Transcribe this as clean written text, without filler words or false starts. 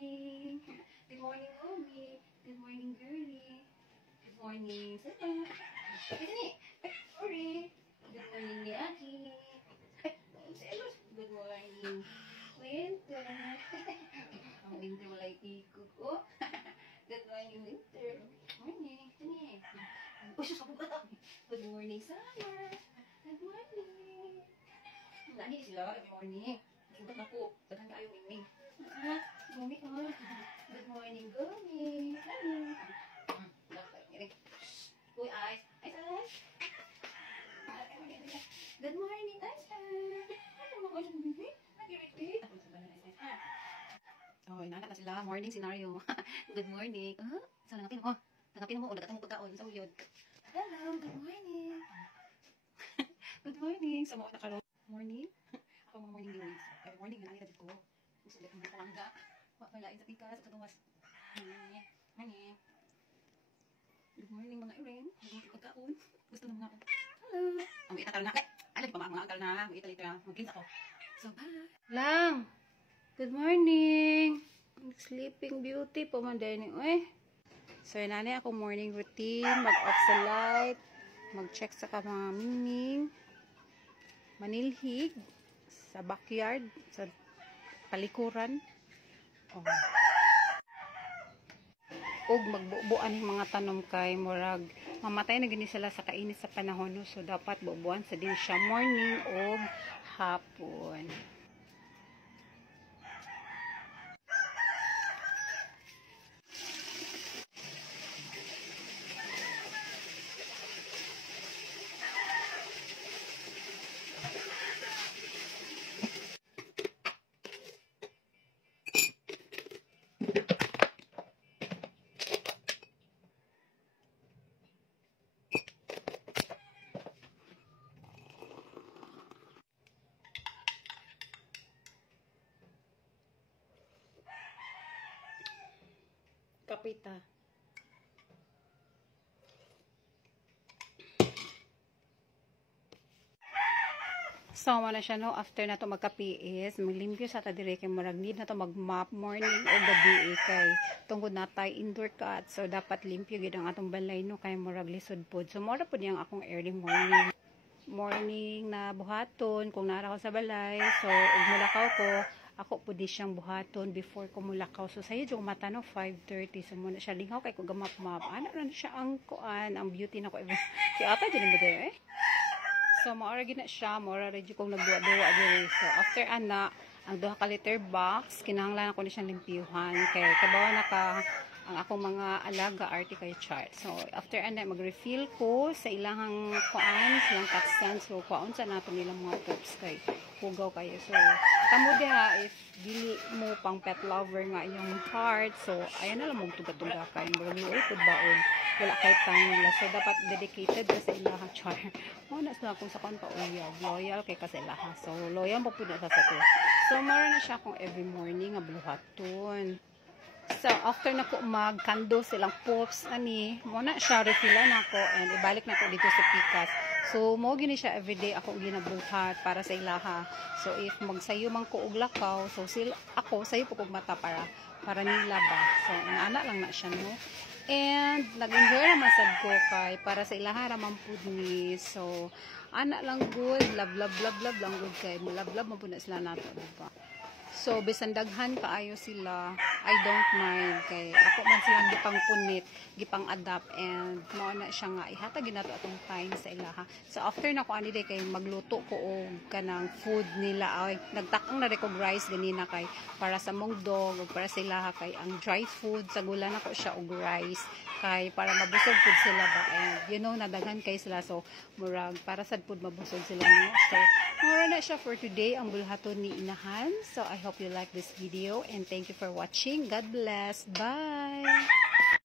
morning. Good morning, Mommy. Good morning, girlie. Good morning, Sana. Sini. Sorry. Good morning, ni Aki. Good morning, Winter. Ang Winter wala ikot ko. Good morning, Winter. Morning. Sini. Good morning, Summer. Good morning. Lagi sila every morning. Ikot na po. Dagan kayo, Mingming. Gumi, oh. Good morning, Gumi. Hello. Uy, Ice. Ice. Good morning, Ice. Ano mo ko siya, Gumi? Nag-irritate. Oh, inaanak na sila. Morning scenario. Good morning. So, nangapin mo. Nangapin mo. O, nagatang mo pagkaon sa uyod. Hello, good morning. Good morning. So, mga nakaroon. Morning. Ako mga morning viewings. Every morning, nanay ko. Gusto ulit ng palangga. Wapalain sa pikas at kagawas. Honey. Good morning mga iring. Pagkaon. Gusto ng mga ako. Hello. Ang ita taro na. Alam pa mga akal na. Ang ita lito na. Mag-ginsa ko. So, bye. Lang. Good morning. Sleeping Beauty. Pumanday ni. Uy. So, nanay ako morning routine. Mag-off sa light. Mag-check sa mga mingming. Manilhig. Sa backyard. Sa palikuran. Oh. Og magbubuan yung mga tanom kay murag mamatay na gini sila sa kainit sa panahon, no? So dapat bubuan sa din siya morning og hapon. Kapita. So, na siya, no? After na to magka-PS, maglimpyo sa ta dire kay murag need na to mag-mop morning o gabi kay tungod na tay indoor cut. So, dapat limpyo gid ang atong balay, no? Kay murag lisod pod. So, mura pod yang akong early morning na buhaton kung nara ko sa balay. So, ug mulakaw ko, ako po di siyang buhaton before ko mulakaw. So, sayo yung mata, no? 5:30. So, muna siya lingaw kay ko gamap-map. Ano na siya ang kuan, ang beauty na ko. Si ata dyan mo dito, eh? So, maura gina siya. Maura rin kong nagduwa-duwa dito. So, after ana, ang 2 ka liter box, kinahanglan ako na siyang limpiyuhan. Kaya, kabawa na ka ang akong mga alaga arte kay chart. So, after ana, mag-refill ko sa ilang kuan, silang taksan. So, kuan sa nato nilang mga pops kay hugaw kayo. So, tamo diha if dili mo pang pet lover nga yung heart. So, ayan na lang mong tuga-tuga kayo. Marami ulit baon. Wala kay time nila. So, dapat dedicated ka sa ilaha char. Na sila kung sa kung pa-uyab. Loyal kay ka sa ilaha. So, loyal po na sa to. So, mara na siya akong every morning nga bluhaton. So, after na ko magkando silang pops, muna siya refillan ako and ibalik na ko dito sa pikas. So, mo gini siya everyday ako ginabuhat para sa ilaha. So, if magsayo man ko og lakaw, so ako sayo po kog mata para nila ba. So, ana lang na siya, no? And, nag-enjoy naman sad ko kay para sa ilaha raman pud ni. So, ana lang good, love lang good kay love mo po na sila nato, diba? So, bisan daghan kaayo sila, I don't mind kay ako man silang gipang punit, gipang adapt and mao na siya nga ihatag ginato atong time sa ilaha. So, after na ko ani day kay magluto ko og kanang food nila ay nagtakang na ko rice ganina kay para sa mong dog ug para sa ilaha kay ang dry food sa gula na ko siya og rice kay para mabusog pud sila ba and you know nadaghan kay sila so murag para sad pud mabusog sila, no? So, mura na siya for today ang bulhaton ni inahan. So, I hope you like this video and thank you for watching. God bless. Bye!